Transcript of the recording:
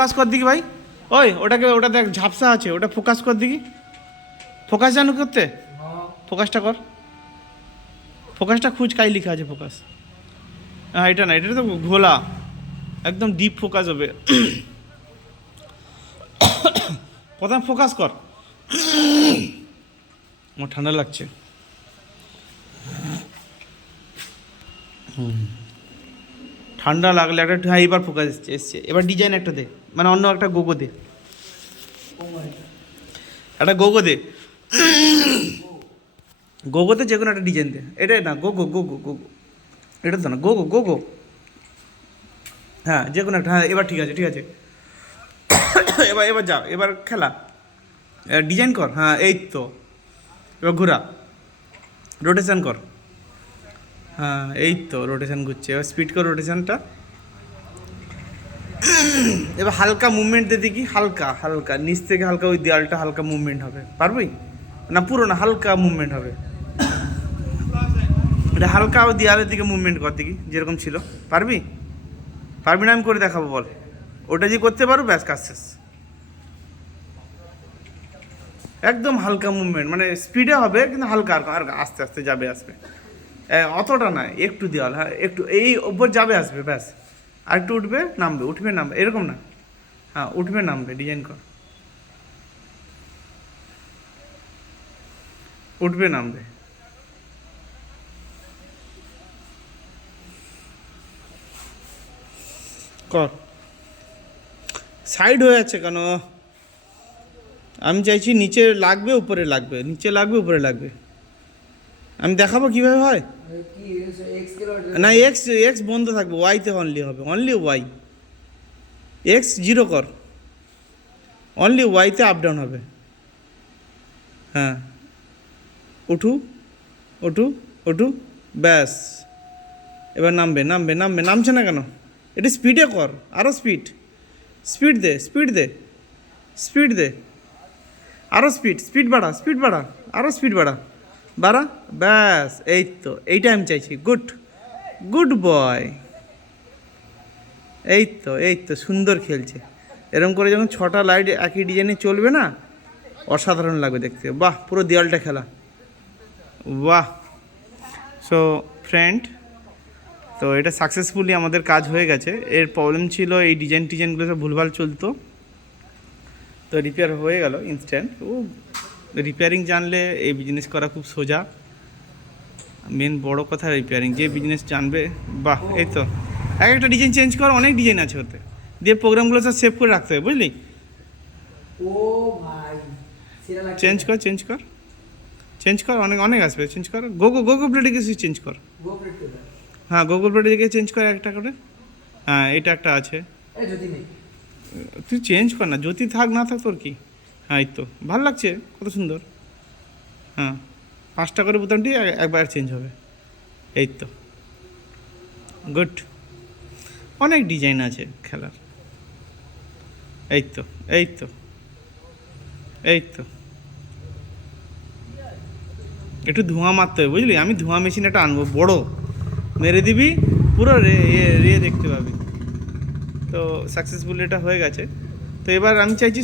Focus কর দিকে ভাই। ওই ওটা দেখ ঝাপসা আছে, ওটা ফোকাস কর দিকে। ফোকাস জানো করতে? ফোকাসটা কর, ফোকাসটা খুঁজ, কাই লিখা আছে ফোকাস? হ্যাঁ এটা না, এটা তো ঘোলা, একদম ডিপ ফোকাস হবে। প্রথম ফোকাস কর। আমার ঠান্ডা লাগছে। ঠান্ডা লাগলে একটা, হ্যাঁ এবার ফোকাস এসছে। এবার ডিজাইন একটা দে, মানে অন্য একটা গোগো দে, একটা গোগো দে। গোগোতে যে কোনো একটা ডিজাইন দে। এটাই না, গোগো গোগো গোগো, এটা তো না, গোগো গোগো। হ্যাঁ যে কোনো একটা, হ্যাঁ এবার ঠিক আছে ঠিক আছে। এবার এবার যা, এবার খেলা, ডিজাইন কর। হ্যাঁ এই তো, এবার ঘোরা, রোটেশন কর। হ্যাঁ এই তো রোটেশন ঘুরছে, এবার স্পিড কর রোটেশনটা। এবার হালকা মুভমেন্ট দে দেখি, হালকা হালকা নিচ থেকে হালকা, ওই দেয়ালটা হালকা মুভমেন্ট হবে, পারবি না? পুরো না, হালকা মুভমেন্ট হবে। এটা হালকা ওই দেয়ালের দিকে মুভমেন্ট কর দেখি, যেরকম ছিল। পারবি? পারবি না? আমি করে দেখাবো, বল। ওটা যে করতে পারো, ব্যাস কাজ শেষ। একদম হালকা মুভমেন্ট, মানে স্পিডে হবে কিন্তু হালকা, আর আস্তে আস্তে যাবে আসবে, অতটা না, একটু দেওয়াল, হ্যাঁ একটু এই ওপর যাবে আসবে, ব্যাস। আর একটু উঠবে নামবে, উঠবে নামবে, এরকম না। হ্যাঁ উঠবে নামবে, ডিজাইন কর, উঠবে নামবে। কর। সাইড হয়ে যাচ্ছে কেন? আমি চাইছি নিচে লাগবে উপরে লাগবে, নিচে লাগবে উপরে লাগবে। আমি দেখাবো কীভাবে হয়। না এক্স, এক্স বন্ধ থাকবে, ওয়াইতে অনলি হবে, অনলি ওয়াই। এক্স জিরো কর, অনলি ওয়াইতে আপ ডাউন হবে। হ্যাঁ উঠু উঠু উঠু, ব্যাস। এবার নামবে নামবে নামবে, নামছে না কেন? এটা স্পিডে কর, আরও স্পিড, স্পিড দে স্পিড দে স্পিড দে, আরও স্পিড, স্পিড বাড়া স্পিড বাড়া, আরও স্পিড বাড়া, বাড়া, ব্যাস। এই তো, এইটা আমি চাইছি। Good, good boy. এই তো এই তো, সুন্দর খেলছে। এরকম করে যখন 6টা লাইট একই ডিজাইনে চলবে না, অসাধারণ লাগবে দেখতে। বাহ, পুরো দেওয়ালটা খেলা, বাহ। সো ফ্রেন্ড, তো এটা সাকসেসফুলি আমাদের কাজ হয়ে গেছে। এর প্রবলেম ছিল এই ডিজাইনগুলো সব ভুলভাল চলতো, তো রিপেয়ার হয়ে গেল ইনস্ট্যান্ট। ও রিপেয়ারিং জানলে এই বিজনেস করা খুব সোজা। মেন বড় কথা রিপেয়ারিং, যে বিজনেস জানবে। বাহ, এই তো এক একটা ডিজাইন চেঞ্জ কর, অনেক ডিজাইন আছে ওতে, দিয়ে প্রোগ্রামগুলো সব সেভ করে রাখতে হবে, বুঝলি? ও ভাই, চেঞ্জ কর চেঞ্জ কর চেঞ্জ কর, অনেক অনেক আসবে, চেঞ্জ কর। গোগো প্লেটে গেছিস, চেঞ্জ কর। হ্যাঁ গুগল প্লেটে গিয়ে চেঞ্জ কর একটা করে। হ্যাঁ এটা একটা আছে, তুই চেঞ্জ কর না, জ্যোতি থাক না থাক তোর কি। হ্যাঁ এই তো, ভালো লাগছে, কত সুন্দর। হ্যাঁ 5টা করে বোতামটি একবার চেঞ্জ হবে। এই তো, গুড। অনেক ডিজাইন আছে খেলার। এই তো এই তো এই তো, একটু ধোঁয়া মারতে হবে, বুঝলি? আমি ধোঁয়া মেশিন একটা আনবো, বড়, মেরে দিবি পুরো রে দেখতে পাবি। তো সাকসেসফুল এটা হয়ে গেছে। তো এবার আমি চাইছি